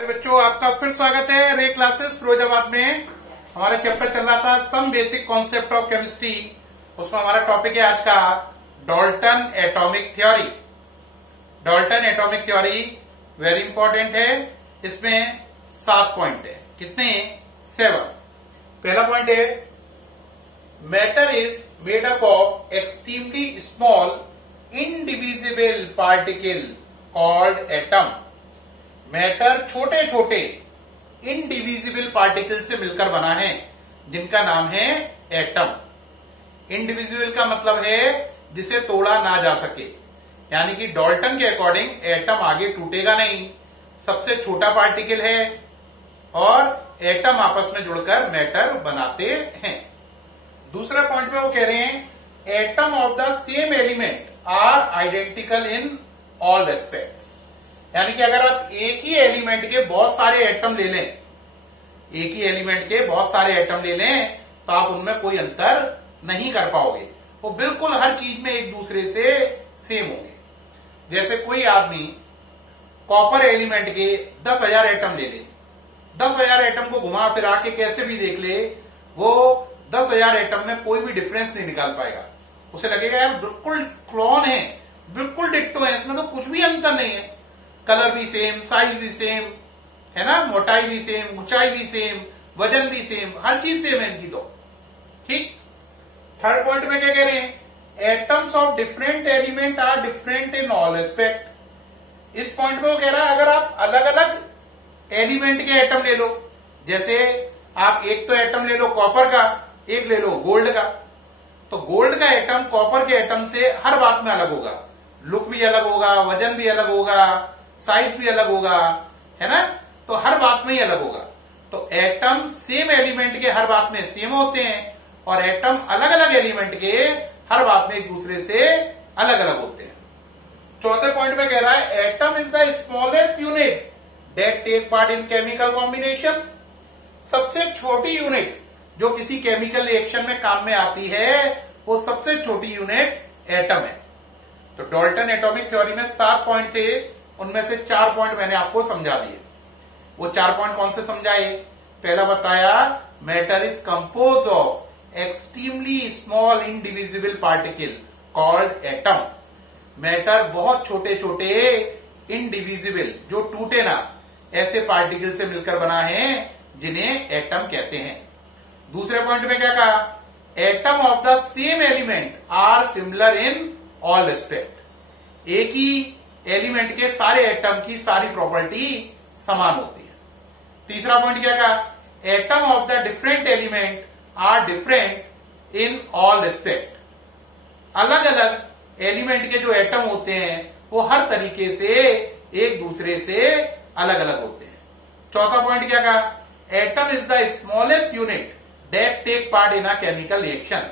बच्चों, आपका फिर स्वागत है रे क्लासेस फिरोजाबाद में। हमारा चैप्टर चल रहा था some basic concept of chemistry. उसमें हमारा टॉपिक है आज का Dalton atomic theory. Dalton atomic theory very important है। इसमें 7 पॉइंट है। कितने? 7। पहला पॉइंट है matter is made up of extremely small indivisible particle called atom. Matter छोटे छोटे इनडिविजिबल पार्टिकल से मिलकर बना है जिनका नाम है एटम। इनडिविजिबल का मतलब है जिसे तोड़ा ना जा सके, यानी कि डाल्टन के अकॉर्डिंग एटम आगे टूटेगा नहीं, सबसे छोटा पार्टिकल है और एटम आपस में जुड़कर मैटर बनाते हैं। दूसरा पॉइंट में वो कह रहे हैं atom of the same element are identical in all respects. यानी कि अगर आप एक ही एलिमेंट के बहुत सारे एटम ले लें, एक ही एलिमेंट के बहुत सारे एटम ले लें तो आप उनमें कोई अंतर नहीं कर पाओगे। वो बिल्कुल हर चीज में एक दूसरे से सेम होंगे। जैसे कोई आदमी कॉपर एलिमेंट के 10,000 एटम ले ले, 10,000 एटम को घुमा फिरा के कैसे भी देख ले, वो 10,000 एटम में कोई भी डिफरेंस नहीं निकाल पाएगा। उसे लगेगा यार बिल्कुल क्लोन है, बिल्कुल डिट्टो है, इसमें तो कुछ भी अंतर नहीं है। कलर भी सेम, साइज भी सेम है ना, मोटाई भी सेम, ऊंचाई भी सेम, वजन भी सेम, हर चीज सेम है इनकी तो। ठीक। थर्ड पॉइंट में क्या कह रहे हैं? Atoms of different element are different in all aspect. इस पॉइंट में वो कह रहा है अगर आप अलग अलग एलिमेंट के एटम ले लो, जैसे आप एक तो एटम ले लो कॉपर का, एक ले लो गोल्ड का, तो गोल्ड का एटम कॉपर के एटम से हर बात में अलग होगा। लुक भी अलग होगा, वजन भी अलग होगा, साइज भी अलग होगा, है ना, तो हर बात में ही अलग होगा। तो एटम सेम एलिमेंट के हर बात में सेम होते हैं और एटम अलग अलग एलिमेंट के हर बात में एक दूसरे से अलग अलग होते हैं। चौथे पॉइंट में कह रहा है atom is the smallest unit that take part in chemical combination. सबसे छोटी यूनिट जो किसी केमिकल रिएक्शन में काम में आती है वो सबसे छोटी यूनिट एटम है। तो डाल्टन एटॉमिक थ्योरी में 7 पॉइंट थे, उनमें से 4 पॉइंट मैंने आपको समझा दिए। वो 4 पॉइंट कौन से समझाए? पहला बताया matter is compose of extremely small indivisible particle called atom. Matter बहुत छोटे छोटे इनडिविजिबल, जो टूटे ना, ऐसे पार्टिकल से मिलकर बना है जिन्हें एटम कहते हैं। दूसरे पॉइंट में क्या कहा? Atom of the same element are similar in all respect. एक ही एलिमेंट के सारे एटम की सारी प्रॉपर्टी समान होती है। तीसरा पॉइंट क्या कहा? Atom of the different element are different in all respect. अलग अलग एलिमेंट के जो एटम होते हैं वो हर तरीके से एक दूसरे से अलग अलग होते हैं। चौथा पॉइंट क्या कहा? Atom is the smallest unit that take part in a chemical reaction.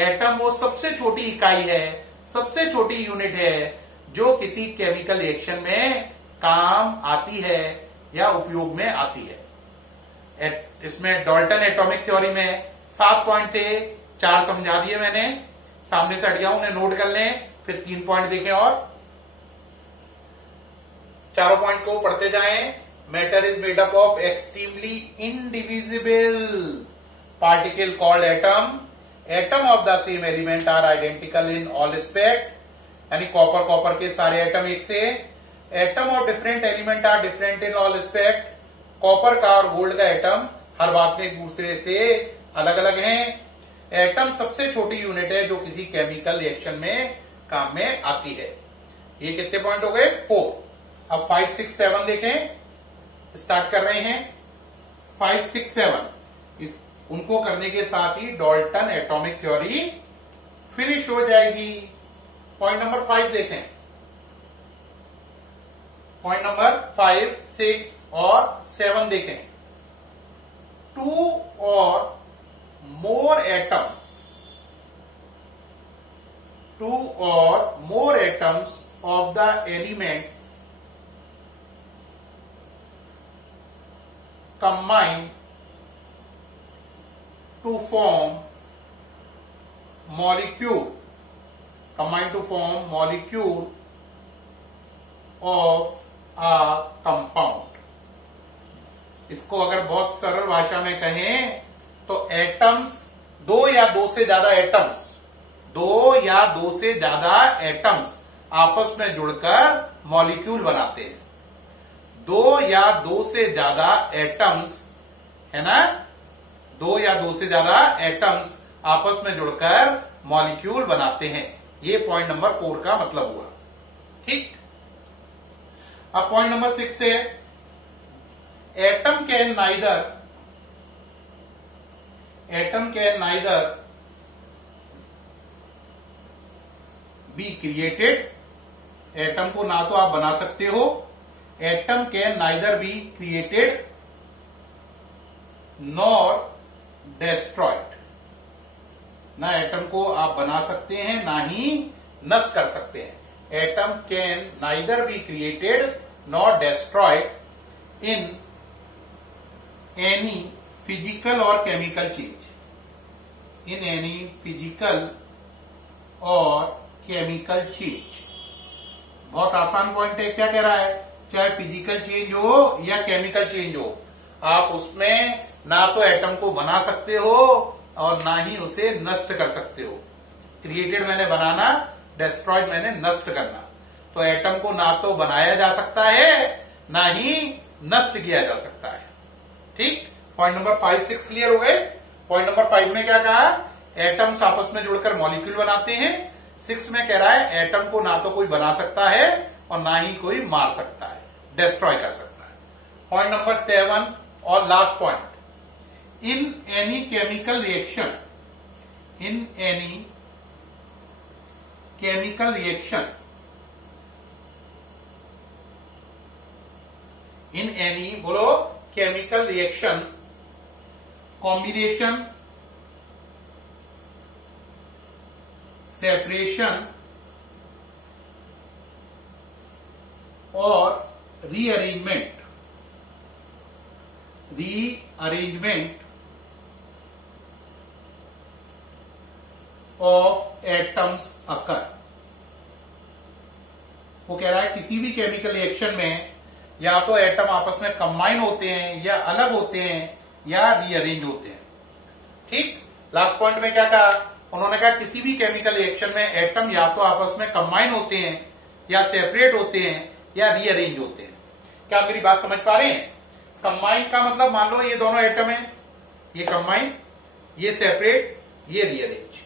Atom वो सबसे छोटी इकाई है, सबसे छोटी यूनिट है जो किसी केमिकल रिएक्शन में काम आती है या उपयोग में आती है। इसमें डाल्टन एटॉमिक थ्योरी में 7 पॉइंट थे, 4 समझा दिए मैंने। सामने से हट गया, उन्हें नोट कर लें, फिर 3 पॉइंट देखें और चारों पॉइंट को पढ़ते जाएं। Matter is made up of extremely indivisible particle called atom. Atom of the same element are identical in all respect, यानी कॉपर के सारे एटम एक से। Atom of different element are different in all respect. Copper का और gold का atom हर बात में एक दूसरे से अलग अलग हैं। एटम सबसे छोटी यूनिट है जो किसी केमिकल रिएक्शन में काम में आती है। ये कितने पॉइंट हो गए? 4। अब 5, 6, 7 देखें, स्टार्ट कर रहे हैं। 5, 6, 7 उनको करने के साथ ही डाल्टन एटॉमिक थ्योरी फिनिश हो जाएगी। पॉइंट नंबर 5 देखें। पॉइंट नंबर 5, 6 और 7 देखें। 2 or more atoms of the elements combine to form molecule of a compound। इसको अगर बहुत सरल भाषा में कहें तो एटम्स, दो या दो से ज्यादा एटम्स आपस में जुड़कर मॉलिक्यूल बनाते हैं। दो या दो से ज्यादा एटम्स, है ना, दो या दो से ज्यादा एटम्स आपस में जुड़कर मॉलिक्यूल बनाते हैं। ये पॉइंट नंबर 4 का मतलब हुआ। ठीक। अब पॉइंट नंबर 6 से atom can neither be created. Atom को ना तो आप बना सकते हो, atom can neither be created nor destroyed. ना एटम को आप बना सकते हैं ना ही नष्ट कर सकते हैं। Atom can neither be created nor destroyed in any physical or chemical change. In any physical or chemical change. बहुत आसान पॉइंट है। क्या कह रहा है? चाहे फिजिकल चेंज हो या केमिकल चेंज हो, आप उसमें ना तो एटम को बना सकते हो और ना ही उसे नष्ट कर सकते हो। क्रिएटेड मैंने बनाना, डेस्ट्रॉयड मैंने नष्ट करना। तो एटम को ना तो बनाया जा सकता है ना ही नष्ट किया जा सकता है। ठीक। पॉइंट नंबर 5, 6 क्लियर हो गए। पॉइंट नंबर 5 में क्या कहा? एटम्स आपस में जुड़कर मॉलिक्यूल बनाते हैं। 6 में कह रहा है एटम को ना तो कोई बना सकता है और ना ही कोई मार सकता है, डिस्ट्रॉय कर सकता है। पॉइंट नंबर 7 और last point, in any chemical reaction, in any chemical reaction, in any, बोलो, केमिकल रिएक्शन, कॉम्बिनेशन, सेपरेशन और रीअरेंजमेंट ऑफ एटम्स अकर। वो कह रहा है किसी भी केमिकल रिएक्शन में या तो एटम आपस में कंबाइन होते हैं या अलग होते हैं या रीअरेंज होते हैं। ठीक। लास्ट पॉइंट में क्या कहा उन्होंने? कहा किसी भी केमिकल रिएक्शन में एटम या तो आपस में कंबाइन होते हैं या सेपरेट होते हैं या रीअरेंज होते हैं। क्या मेरी बात समझ पा रहे हैं? कंबाइन का मतलब, मान लो ये दोनों एटम है, ये कंबाइन, ये सेपरेट, ये रीअरेंज।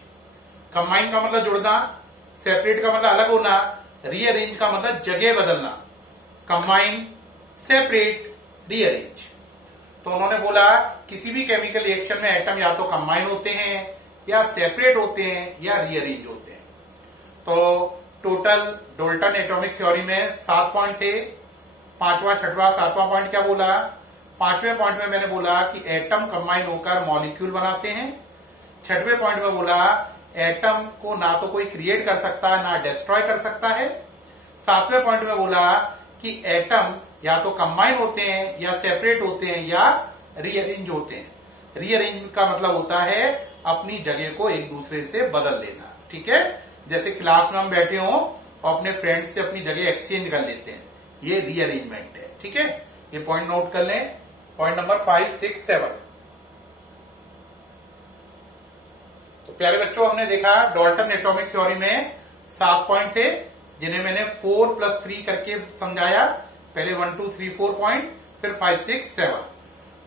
कंबाइन का मतलब जुड़ना, सेपरेट का मतलब अलग होना, रीअरेंज का मतलब जगह बदलना। Combine, separate, rearrange. तो उन्होंने बोला किसी भी केमिकल रिएक्शन में एटम या तो कंबाइन होते हैं या सेपरेट होते हैं या रीअरेंज होते हैं। तो टोटल डाल्टन एटॉमिक थ्योरी में 7 पॉइंट थे। 5वां, 6वां, 7वां पॉइंट क्या बोला? 5वें पॉइंट में मैंने बोला कि एटम कंबाइन होकर मॉलिक्यूल बनाते हैं। 6वें पॉइंट में बोला एटम को ना तो कोई क्रिएट कर सकता है ना डिस्ट्रॉय कर सकता है। 7वें पॉइंट में बोला कि एटम या तो कंबाइन होते हैं या सेपरेट होते हैं या रीअरेंज होते हैं। रीअरेंज का मतलब होता है अपनी जगह को एक दूसरे से बदल लेना। ठीक है। जैसे क्लास में हम बैठे हो और अपने फ्रेंड से अपनी जगह एक्सचेंज कर लेते हैं, ये रीअरेंजमेंट है। ठीक है। ये पॉइंट नोट कर लें। Point number 5, 6, 7। तो प्यारे बच्चों, हमने देखा डाल्टन एटॉमिक थ्योरी में 7 पॉइंट थे जिन्हें मैंने 4+3 करके समझाया। पहले 1, 2, 3, 4 पॉइंट, फिर 5, 6, 7।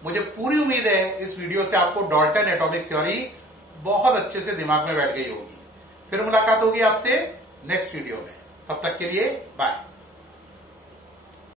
मुझे पूरी उम्मीद है इस वीडियो से आपको डाल्टन एटॉमिक थ्योरी बहुत अच्छे से दिमाग में बैठ गई होगी। फिर मुलाकात होगी आपसे नेक्स्ट वीडियो में। तब तक के लिए बाय।